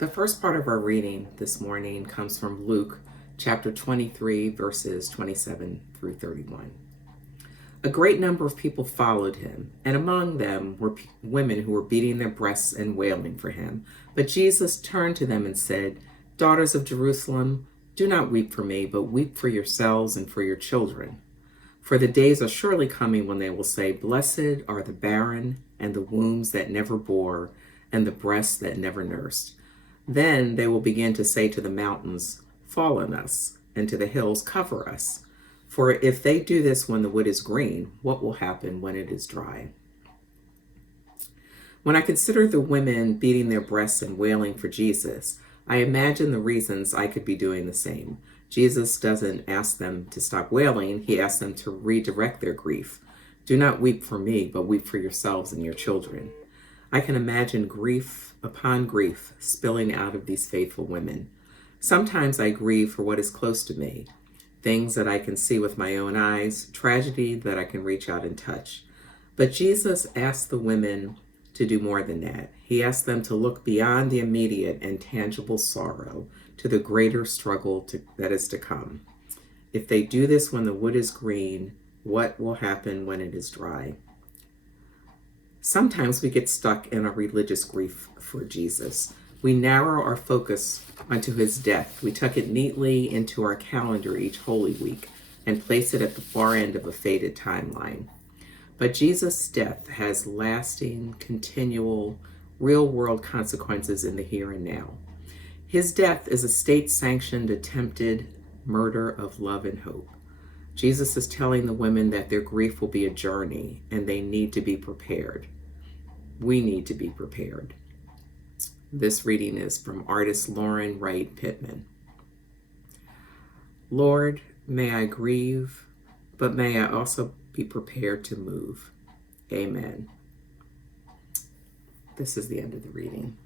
The first part of our reading this morning comes from Luke chapter 23, verses 27 through 31. A great number of people followed him, and among them were women who were beating their breasts and wailing for him. But Jesus turned to them and said, "Daughters of Jerusalem, do not weep for me, but weep for yourselves and for your children. For the days are surely coming when they will say, 'Blessed are the barren, and the wombs that never bore, and the breasts that never nursed.' Then they will begin to say to the mountains, 'Fall on us,' and to the hills, 'Cover us.' For if they do this when the wood is green, what will happen when it is dry?" When I consider the women beating their breasts and wailing for Jesus, I imagine the reasons I could be doing the same. Jesus doesn't ask them to stop wailing, he asks them to redirect their grief. "Do not weep for me, but weep for yourselves and your children." I can imagine grief upon grief spilling out of these faithful women. Sometimes I grieve for what is close to me, things that I can see with my own eyes, tragedy that I can reach out and touch. But Jesus asked the women to do more than that. He asked them to look beyond the immediate and tangible sorrow to the greater struggle that is to come. If they do this when the wood is green, what will happen when it is dry? Sometimes we get stuck in a religious grief for Jesus. We narrow our focus onto his death. We tuck it neatly into our calendar each Holy Week and place it at the far end of a faded timeline. But Jesus' death has lasting, continual, real-world consequences in the here and now. His death is a state-sanctioned, attempted murder of love and hope. Jesus is telling the women that their grief will be a journey and they need to be prepared. We need to be prepared. This reading is from artist Lauren Wright Pittman. Lord, may I grieve, but may I also be prepared to move. Amen. This is the end of the reading.